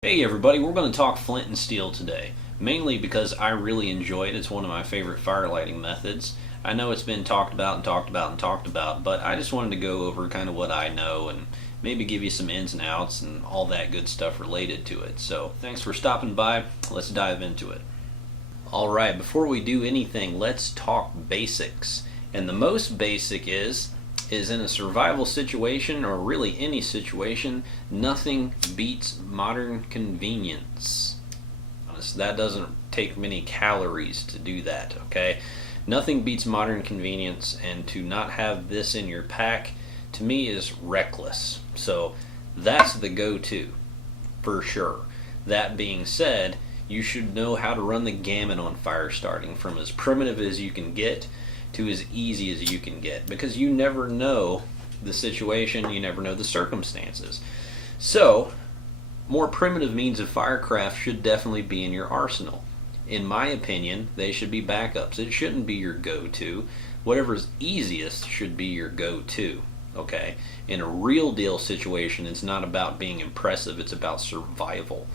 Hey everybody, we're going to talk flint and steel today, mainly because I really enjoy it. It's one of my favorite fire lighting methods. I know it's been talked about and talked about and talked about, but I just wanted to go over kind of what I know and maybe give you some ins and outs and all that good stuff related to it. So thanks for stopping by. Let's dive into it. Alright, before we do anything, let's talk basics. And the most basic is in a survival situation, or really any situation, nothing beats modern convenience. That doesn't take many calories to do that, okay? Nothing beats modern convenience, and to not have this in your pack, to me, is reckless. So that's the go-to, for sure. That being said, you should know how to run the gamut on fire starting, from as primitive as you can get to as easy as you can get, because you never know the situation, you never know the circumstances. So more primitive means of firecraft should definitely be in your arsenal. In my opinion, they should be backups. It shouldn't be your go-to. Whatever's easiest should be your go-to. Okay? In a real deal situation, it's not about being impressive, it's about survival.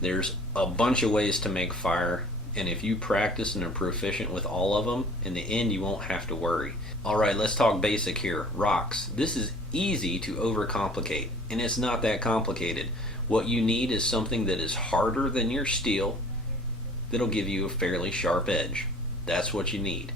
There's a bunch of ways to make fire, and if you practice and are proficient with all of them, in the end you won't have to worry. Alright, let's talk basic here. Rocks. This is easy to overcomplicate, and it's not that complicated. What you need is something that is harder than your steel, that'll give you a fairly sharp edge. That's what you need.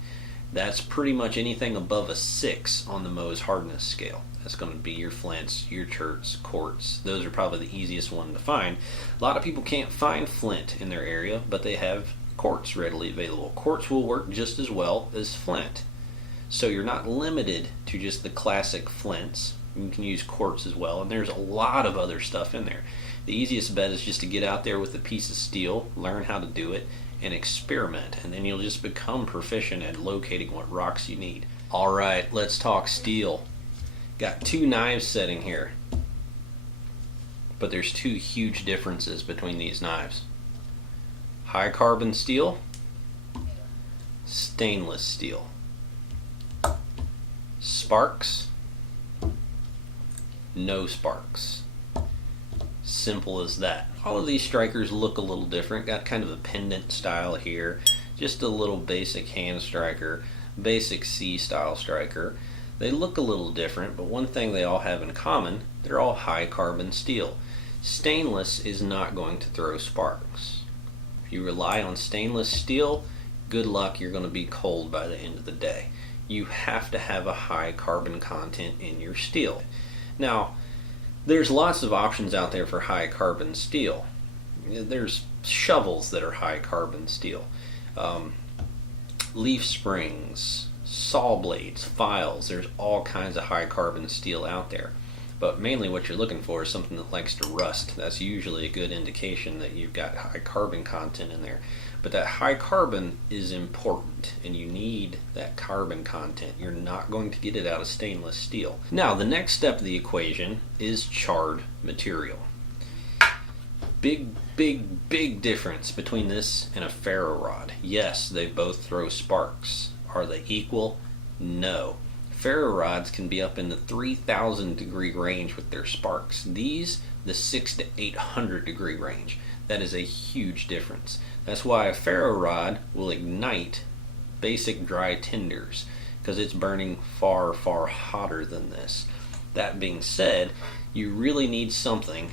That's pretty much anything above a 6 on the Mohs hardness scale. That's going to be your flints, your cherts, quartz. Those are probably the easiest one to find. A lot of people can't find flint in their area, but they have quartz readily available. Quartz will work just as well as flint. So you're not limited to just the classic flints. You can use quartz as well, and there's a lot of other stuff in there. The easiest bet is just to get out there with a piece of steel, learn how to do it, and experiment, and then you'll just become proficient at locating what rocks you need. Alright, let's talk steel. Got two knives sitting here, but there's two huge differences between these knives. High carbon steel, stainless steel. Sparks, no sparks. Simple as that. All of these strikers look a little different. Got kind of a pendant style here, just a little basic hand striker, basic C style striker. They look a little different, but one thing they all have in common, they're all high carbon steel. Stainless is not going to throw sparks. If you rely on stainless steel, good luck, you're going to be cold by the end of the day. You have to have a high carbon content in your steel. Now, there's lots of options out there for high carbon steel. There's shovels that are high carbon steel. Leaf springs, saw blades, files, there's all kinds of high carbon steel out there. But mainly what you're looking for is something that likes to rust. That's usually a good indication that you've got high carbon content in there. But that high carbon is important, and you need that carbon content. You're not going to get it out of stainless steel. Now, the next step of the equation is charred material. Big difference between this and a ferro rod. Yes, they both throw sparks. Are they equal? No. Ferro rods can be up in the 3,000 degree range with their sparks. These, the 600 to 800 degree range. That is a huge difference. That's why a ferro rod will ignite basic dry tinders, because it's burning far hotter than this. That being said, you really need something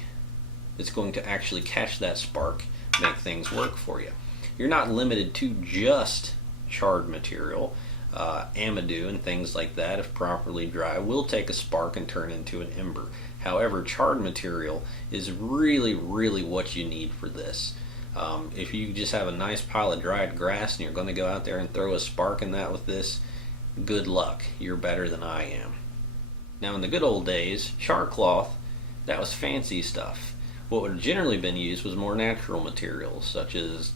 that's going to actually catch that spark, make things work for you. You're not limited to just charred material. Amadou and things like that, if properly dry, will take a spark and turn into an ember. However, charred material is really what you need for this. If you just have a nice pile of dried grass and you're going to go out there and throw a spark in that with this, good luck. You're better than I am. Now, in the good old days, char cloth, that was fancy stuff. What would have generally been used was more natural materials, such as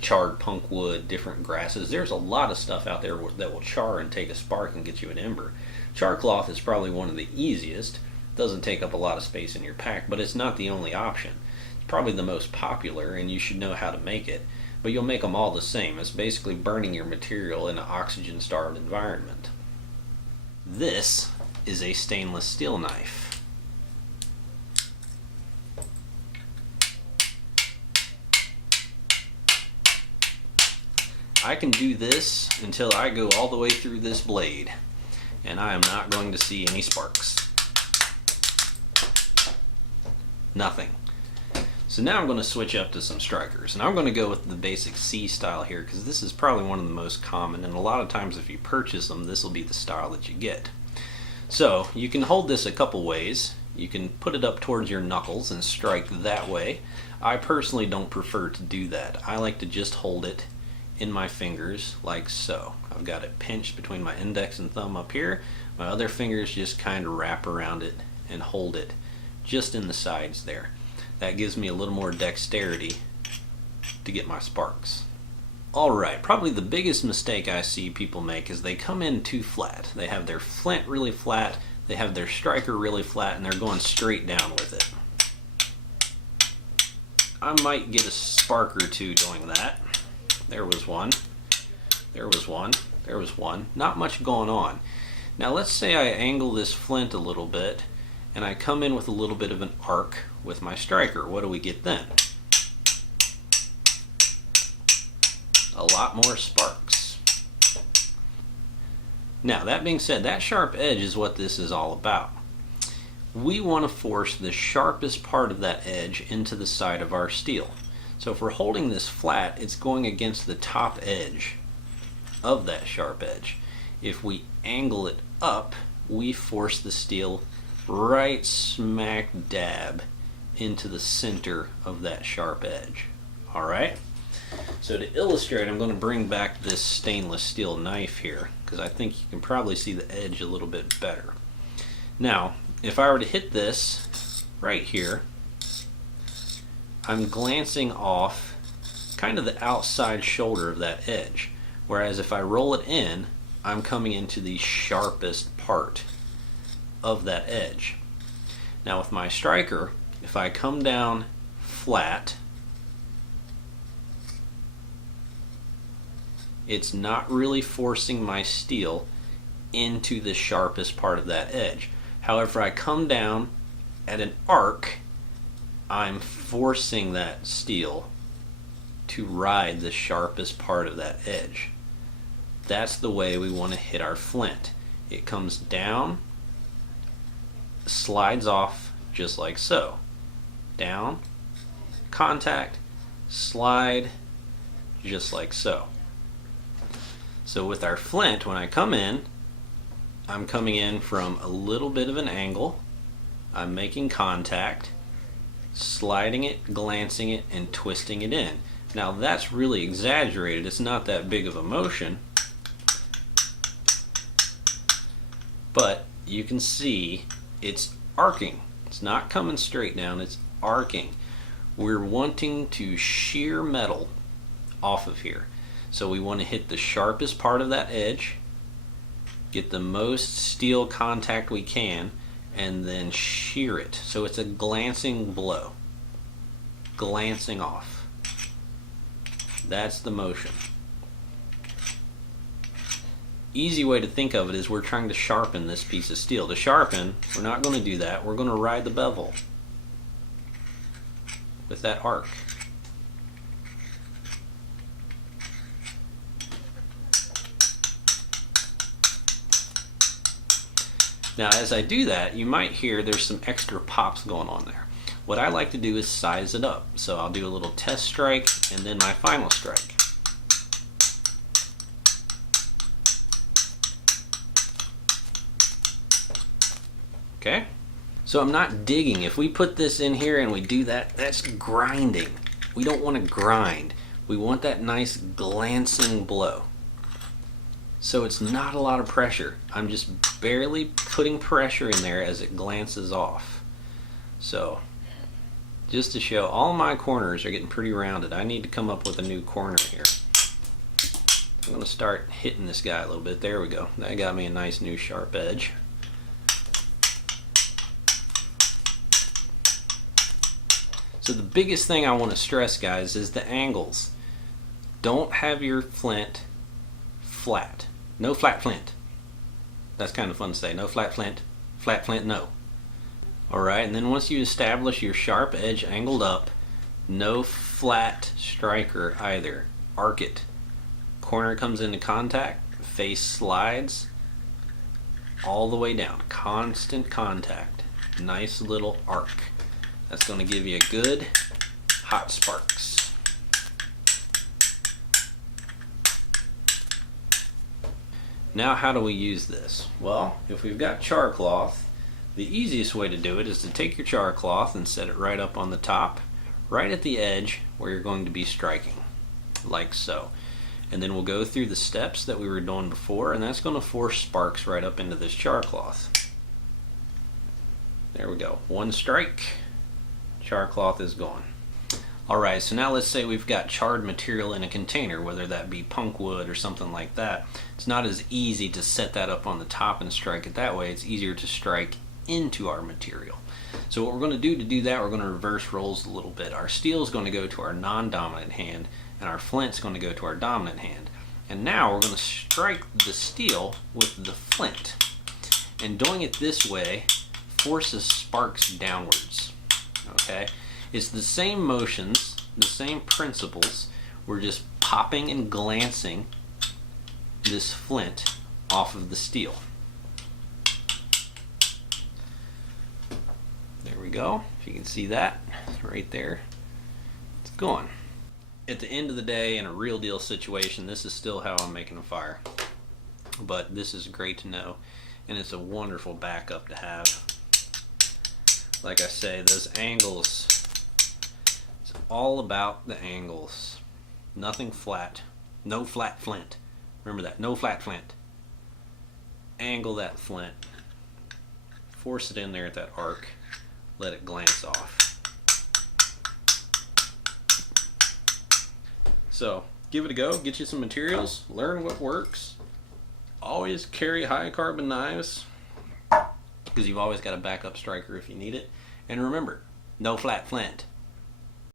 charred punk wood, different grasses. There's a lot of stuff out there that will char and take a spark and get you an ember. Char cloth is probably one of the easiest. Doesn't take up a lot of space in your pack, but it's not the only option. It's probably the most popular, and you should know how to make it. But you'll make them all the same. It's basically burning your material in an oxygen-starved environment. This is a stainless steel knife. I can do this until I go all the way through this blade, and I am not going to see any sparks. Nothing. So now I'm going to switch up to some strikers, and I'm going to go with the basic C style here because this is probably one of the most common, and a lot of times if you purchase them, this will be the style that you get. So you can hold this a couple ways. You can put it up towards your knuckles and strike that way. I personally don't prefer to do that. I like to just hold it in my fingers like so. I've got it pinched between my index and thumb up here. My other fingers just kind of wrap around it and hold it just in the sides there. That gives me a little more dexterity to get my sparks. Alright, probably the biggest mistake I see people make is they come in too flat. They have their flint really flat, they have their striker really flat, and they're going straight down with it. I might get a spark or two doing that. There was one. There was one. There was one. Not much going on. Now let's say I angle this flint a little bit and I come in with a little bit of an arc with my striker. What do we get then? A lot more sparks. Now that being said, that sharp edge is what this is all about. We want to force the sharpest part of that edge into the side of our steel. So if we're holding this flat, it's going against the top edge of that sharp edge. If we angle it up, we force the steel right smack dab into the center of that sharp edge. Alright? So to illustrate, I'm going to bring back this stainless steel knife here because I think you can probably see the edge a little bit better. Now, if I were to hit this right here, I'm glancing off kind of the outside shoulder of that edge. Whereas if I roll it in, I'm coming into the sharpest part of that edge. Now with my striker, if I come down flat, it's not really forcing my steel into the sharpest part of that edge. However, if I come down at an arc, I'm forcing that steel to ride the sharpest part of that edge. That's the way we want to hit our flint. It comes down, slides off just like so. Down, contact, slide, just like so. So with our flint, when I come in, I'm coming in from a little bit of an angle. I'm making contact, sliding it, glancing it, and twisting it in. Now that's really exaggerated. It's not that big of a motion, but you can see it's arcing. It's not coming straight down, it's arcing. We're wanting to shear metal off of here. So we want to hit the sharpest part of that edge, get the most steel contact we can, and then shear it. So it's a glancing blow. Glancing off. That's the motion. Easy way to think of it is we're trying to sharpen this piece of steel. To sharpen, we're not going to do that. We're going to ride the bevel with that arc. Now as I do that, you might hear there's some extra pops going on there. What I like to do is size it up. So I'll do a little test strike and then my final strike. Okay? So I'm not digging. If we put this in here and we do that, that's grinding. We don't want to grind. We want that nice glancing blow. So it's not a lot of pressure. I'm just barely putting pressure in there as it glances off. So just to show, all my corners are getting pretty rounded. I need to come up with a new corner here. I'm going to start hitting this guy a little bit. There we go. That got me a nice new sharp edge. So the biggest thing I want to stress, guys, is the angles. Don't have your flint flat. No flat flint. That's kind of fun to say. No flat flint. Flat flint, no. Alright, and then once you establish your sharp edge angled up, no flat striker either. Arc it. corner comes into contact, face slides all the way down. Constant contact. Nice little arc. That's going to give you a good hot sparks. Now how do we use this? Well, if we've got char cloth, the easiest way to do it is to take your char cloth and set it right up on the top, right at the edge where you're going to be striking, like so. And then we'll go through the steps that we were doing before, and that's going to force sparks right up into this char cloth. There we go. One strike, char cloth is gone. Alright, so now let's say we've got charred material in a container, whether that be punk wood or something like that. It's not as easy to set that up on the top and strike it that way. It's easier to strike into our material. So what we're going to do that, we're going to reverse roles a little bit. Our steel is going to go to our non-dominant hand, and our flint's going to go to our dominant hand. And now we're going to strike the steel with the flint. And doing it this way forces sparks downwards. Okay? It's the same motions, the same principles. We're just popping and glancing this flint off of the steel. There we go. If you can see that right there, it's going. At the end of the day, in a real deal situation, this is still how I'm making a fire. But this is great to know, and it's a wonderful backup to have. Like I say, those angles, it's all about the angles. Nothing flat. No flat flint. Remember that. No flat flint. Angle that flint. Force it in there at that arc. Let it glance off. So, give it a go. Get you some materials. Learn what works. Always carry high carbon knives, because you've always got a backup striker if you need it. And remember, no flat flint.